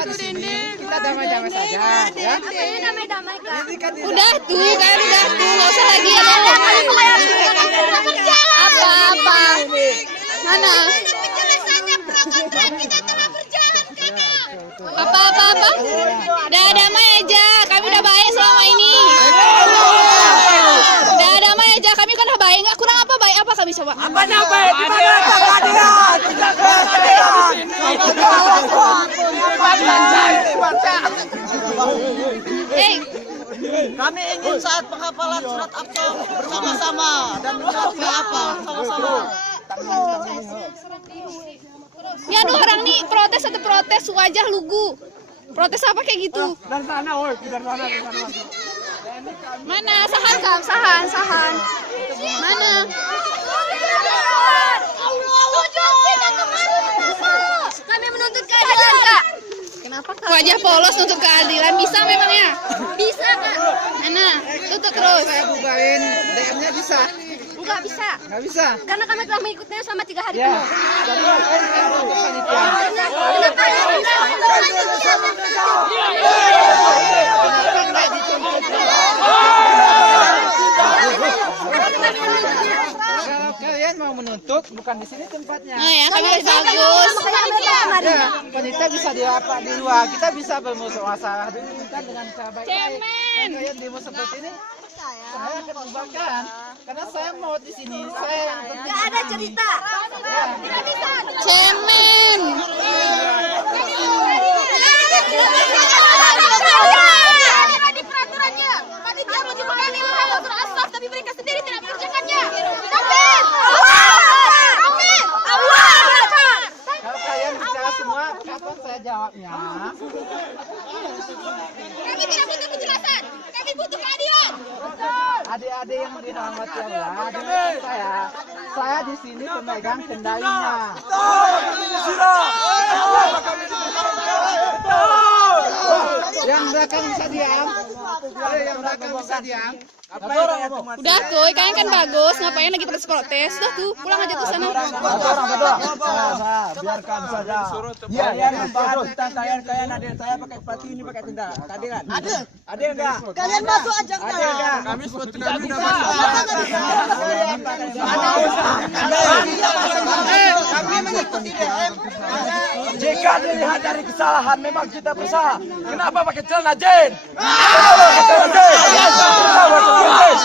di sini kita damai-damai saja, ya. Udah tuh, kan udah tuh, nggak usah lagi ya. Apa? Mana? Apa? Udah damai aja, kami udah baik selama ini. Udah damai aja, kami kan udah baik. Nggak kurang apa baik apa kami coba? Apa nyampe? Di mana keadilan? Kami ingin saat penghafalan surat Al-Aqsa bersama-sama dan mengerti apa sama-sama. Ya aduh orang nih protes atau protes wajah lugu. Protes apa kayak gitu? Dari sana, woi, dari sana. Mana sahan. Mana? Kami menuntut keadilan, Kak. Kenapa Kak? Wajah polos untuk keadilan bisa memangnya? Bisa, Kak. Mana? Tutup terus. Saya bukain DM-nya bisa? Enggak bisa. Nggak bisa? Karena kami telah mengikutinya selama 3 hari Ya. penuh. Jadi ngapain kamu panitia? Kenapa? Kalau kalian mau menuntut, bukan di sini tempatnya. Oh ya, kami bagus. Ya, panitia bisa di luar. Kita bisa bermusyawarah dengan cara baik-baik. Kalian demo seperti ini, saya akan bubarkan. Karena saya mau di sini. Saya Gak ada cerita. Cemen. Tadi peraturannya, panitia wajib kami menghafal asal, tapi mereka sendiri tidak mengerjakannya. Amin. Kalau kalian bicara semua, kapan saya jawabnya? Kami tidak butuh penjelasan, kami butuh keadilan. Adik-adik yang dirahmati Allah, dengarkan saya di sini pemegang kendalinya. Yang belakang bisa diam. Yang belakang bisa diam. Udah tuh, kalian kan bagus, ngapain lagi protes? Udah tuh, pulang aja tuh sana. Biarkan saja. Ya, kalian adik saya pakai pati ini pakai tindak keadilan. Ada enggak? Kalian masuk aja. Ada enggak? Kami sepatu kami udah masuk. Kami mengikuti DM. Jika dilihat dari kesalahan memang kita berusaha. Kenapa pakai celana jen? Kenapa pakai celana jen?